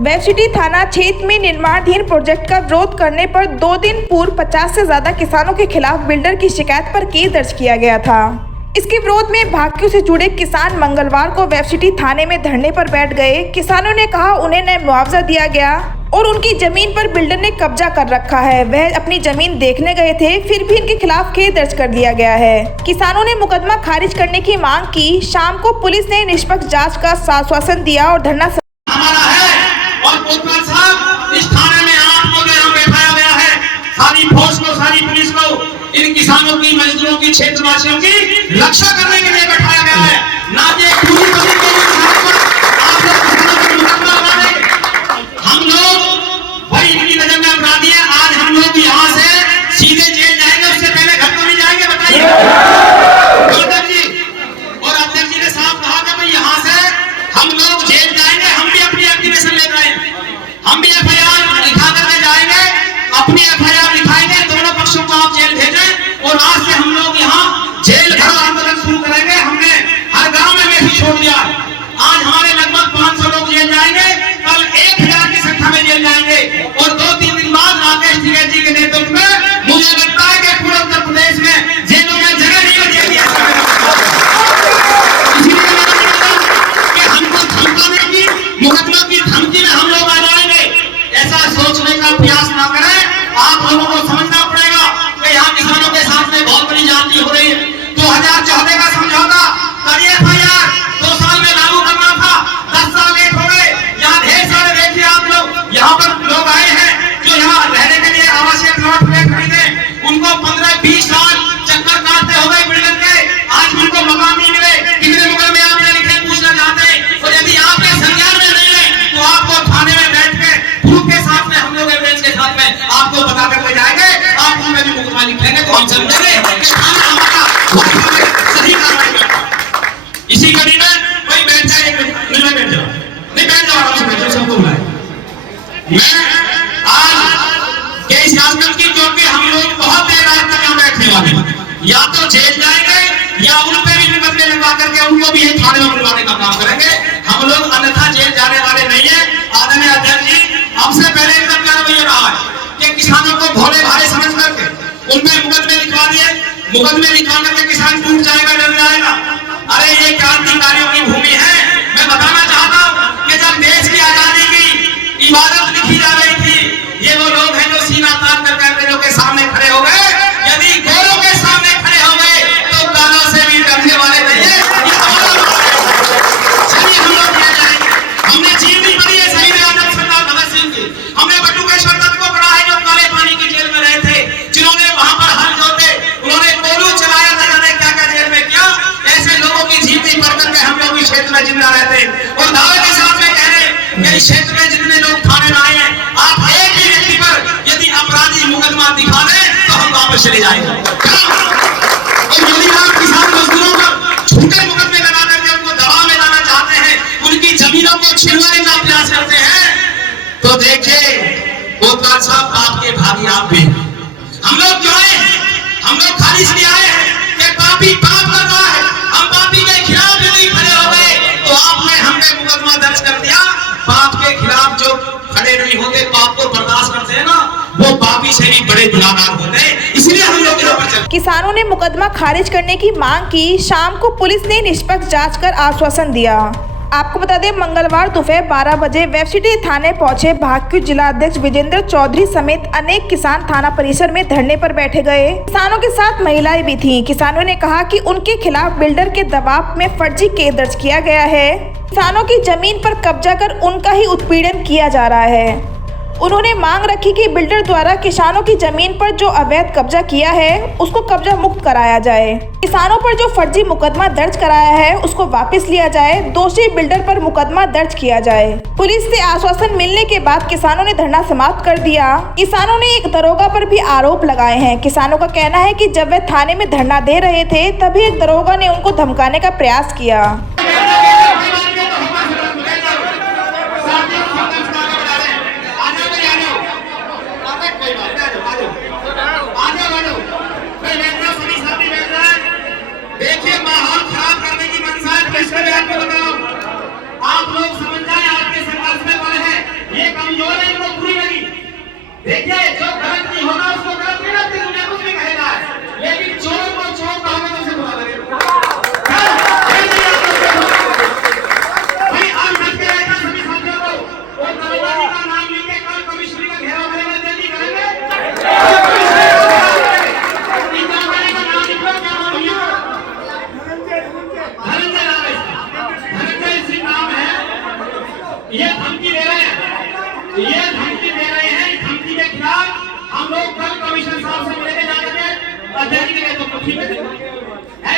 Web city थाना क्षेत्र में निर्माणाधीन प्रोजेक्ट का विरोध करने पर 2 दिन पूर्व 50 से ज्यादा किसानों के खिलाफ बिल्डर की शिकायत पर केस दर्ज किया गया था। इसके विरोध में भाग्यू से जुड़े किसान मंगलवार को वेब सिटी थाने में धरने पर बैठ गए। किसानों ने कहा उन्हें न मुआवजा दिया गया और उनकी जमीन पर बिल्डर ने कब्जा कर रखा है। वह अपनी जमीन देखने गए थे, फिर भी इनके खिलाफ केस दर्ज कर दिया गया है। किसानों ने मुकदमा खारिज करने की मांग की। शाम को पुलिस ने निष्पक्ष जांच का आश्वासन दिया और धरना हमारा है और कोतवाल साहब इस थाने में आपको यहाँ बैठाया गया है। सारी फौज को, सारी पुलिस को इन किसानों की, मजदूरों की, क्षेत्रवासियों की रक्षा करने के लिए बैठाया गया है। ना ये पूरी तरीके हम लोग वही इनकी नजर में अपराधी है। आज हम लोग यहाँ से सीधे जेल जाएंगे, उससे पहले घर को नहीं जाएंगे। बताइए अध्यक्ष जी, और अध्यक्ष जी ने साफ कहा कि भाई यहाँ से हम लोग जेल जाएंगे। हम भी अपनी एक्टिवेशन ले रहे हैं, हम भी एफआईआर लिखा करके जाएंगे, अपनी एफआईआर लिखाएंगे, दोनों पक्षों को आप जेल भेजें। और आज से हम लोग यहाँ जेल घर आंदोलन शुरू करेंगे। हमने हर गांव में मैसेज छोड़ दिया। आज हमारे लगभग 500 लोग जेल जाएंगे, कल 1000 की संख्या में जेल जाएंगे और 2-3 दिन बाद राकेश त्रिवेदी जी के नेतृत्व में मुझे लगता है कि पूरे उत्तर प्रदेश में जेलों में जगह नहीं बचेगी। कि हमको धमकाने की, मुकदमा की धमकी में हम लोग आ जाएंगे, ऐसा सोचने का प्रयास ना करें। आप लोगों को समझना पड़ेगा कि यहाँ किसानों के साथ में बहुत बड़ी जाति हो रही है। 2014 का समझौता करिए एफआईआर 2 साल में लागू करना था, 10 साल लेट हो गए। यहाँ ढेर सारे देखिए आप लोग, यहाँ पर लोग आए हैं जो यहाँ रहने के लिए आवासीय प्लॉट खरीदे, उनको 15-20 साल चक्कर काटते हो गए बिल्डर के, आज उनको मकान नहीं मिले। कितने मुकदमे आपने लिखे पूछना चाहते हैं। और यदि आपके संज्ञान में नहीं है तो आपको थाने में बैठ के प्रूफ के साथ में, हम लोग एविडेंस के साथ में आपको बता करके जाएंगे। आप उनमें भी मुकदमा लिखेंगे तो हम समझेंगे कि थाना हमारा सही कार्रवाई करता। इसी कड़ी में कोई बैठ जाए, नहीं बैठ जाओ, नहीं बैठ जाओ, आराम से बैठो, सबको बुलाए। मैं आज केस यादव की, क्योंकि हम लोग बहुत देर रात तक यहाँ बैठने वाले हैं, या तो जेल जाएंगे या उन पे भी मुकदमे लगवा करके उनको भी थाने में बुलवाने का काम करेंगे। हम लोग अन्यथा जेल जाने वाले नहीं है। आदरणीय अध्यक्ष जी, हमसे पहले एकदम क्या रवैया रहा है कि किसानों को भोले भाले समझ करके उनपे मुकदमे लिखवा दिए। मुकदमे लिखवा करके किसान टूट जाएगा, डर जाएगा। अरे ये क्रांतिकारियों की भूमि है। मैं बताना चाहता हूँ कि जब देश की आजादी की इबादत लिखी जा रही थी, ये वो लोग हैं जो सीना तान कर अंग्रेजों के सामने खड़े हो गए। यदि गोरों के सामने खड़े हो गए तो कालों से भी डरने वाले नहीं है। चलिए हम लोग ये जाएंगे। हमने जीवनी पढ़ी है शहीद आजम सरदार भगत सिंह की, हमने बटुकेश्वर दत्त को पढ़ा है जो काले पानी की जेल में रहे थे, जिन्होंने वहां पर हल जोते, उन्होंने कोलू चलाया, न जाने क्या क्या जेल में किया। ऐसे लोगों की जीवनी पढ़ करके हम लोग इस क्षेत्र में जिंदा रहते हैं और दावे के साथ में कह रहे हैं कि इस क्षेत्र में जितने लोग थाने में आए हैं, आप एक ही व्यक्ति पर यदि अपराधी मुकदमा दिखा दें तो हम वापस चले जाएंगे। और यदि आप किसान मजदूरों पर झूठे मुकदमे लगा करके उनको दबाव में लाना चाहते हैं, उनकी जमीनों को छिनवाने का प्रयास करते हैं, तो देखिए कोतवाल साहब, पाप के भागी आप भी। हम लोग क्यों आए हैं? हम लोग खाली इसलिए आए हैं कि पापी पाप कर रहा है। हम पापी के खिलाफ यदि खड़े हो गए तो आपने हमने मुकदमा दर्ज कर दिया। पाप के खिलाफ जो खड़े नहीं होते, पाप को बर्दाश्त करते हैं ना, वो पापी से भी बड़े गुनाहगार होते हैं। इसलिए हम लोग यहाँ पर किसानों ने मुकदमा खारिज करने की मांग की। शाम को पुलिस ने निष्पक्ष जांच कर आश्वासन दिया। आपको बता दें, मंगलवार दोपहर 12 बजे वेब सिटी थाने पहुंचे भाग्यू जिला अध्यक्ष विजेंद्र चौधरी समेत अनेक किसान थाना परिसर में धरने पर बैठे गए। किसानों के साथ महिलाएं भी थीं। किसानों ने कहा कि उनके खिलाफ बिल्डर के दबाव में फर्जी केस दर्ज किया गया है। किसानों की जमीन पर कब्जा कर उनका ही उत्पीड़न किया जा रहा है। उन्होंने मांग रखी कि बिल्डर द्वारा किसानों की जमीन पर जो अवैध कब्जा किया है उसको कब्जा मुक्त कराया जाए। किसानों पर जो फर्जी मुकदमा दर्ज कराया है उसको वापस लिया जाए। दोषी बिल्डर पर मुकदमा दर्ज किया जाए। पुलिस से आश्वासन मिलने के बाद किसानों ने धरना समाप्त कर दिया। किसानों ने एक दरोगा पर भी आरोप लगाए हैं। किसानों का कहना है कि जब वे थाने में धरना दे रहे थे तभी एक दरोगा ने उनको धमकाने का प्रयास किया। देखिए माहौल खराब करने की मंशा है, आप लोग समझ जाए, आपके संघर्ष में बने हैं।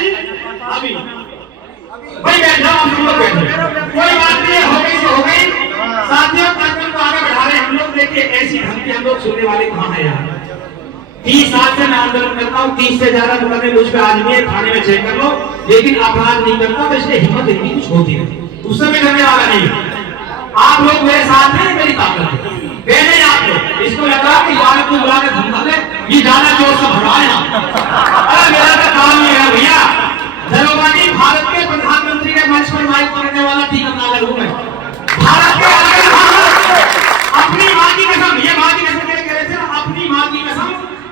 जी अभी भाई बैठा आप लोग बैठो, कोई बात नहीं, हो गई तो हो गई। साथियों कार्यक्रम को आगे बढ़ा रहे हम लोग। देखिए ऐसी धमकी हम लोग सुनने वाले कहाँ है यार। 30 साल से मैं आंदोलन करता हूँ, 30 से ज्यादा मुकदमे मुझ पे आज भी है, थाने में चेक कर लो, लेकिन अपराध नहीं करता, तो इसलिए हिम्मत इतनी कुछ होती नहीं, उस समय करने वाला नहीं। आप लोग मेरे साथ हैं, मेरी ताकत है, वे नहीं आप लोग। इसको लगा कि यार को बुला के धमका दे, ये ज्यादा जोर से भगाया। अरे मेरा तो काम नहीं है भैया। दरोगा जी, भारत के प्रधानमंत्री के मंच पर माइक पकड़ने वाला टीका नागर हूं मैं। भारत के अपनी मां की कसम, ये मां की कसम कह रहे थे, अपनी मां की कसम,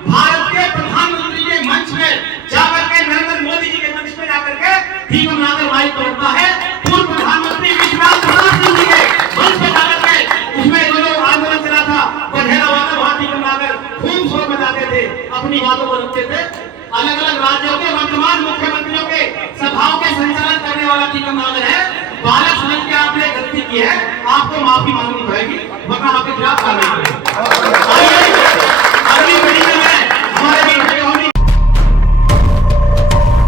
भारत के प्रधानमंत्री के मंच में जाकर के, नरेंद्र मोदी जी के मंच में जाकर के टीका नागर माइक पकड़ता है। पूर्व प्रधानमंत्री विश्वनाथ सिंह जी के मंच पे जाकर के, उसमें जो आंदोलन चला था बघेरा वाला, वहां टीका नागर खूब शोर मचाते थे, अपनी बातों को रखते थे। अलग अलग राज्यों के वर्तमान मुख्यमंत्रियों के सभाओं के संचालन करने वाला टीका नागर है। बालक समझ के आपने गलती की है, आपको माफी मांगनी पड़ेगी, वरना आपके खिलाफ कार्रवाई करेंगे। अगली वीडियो में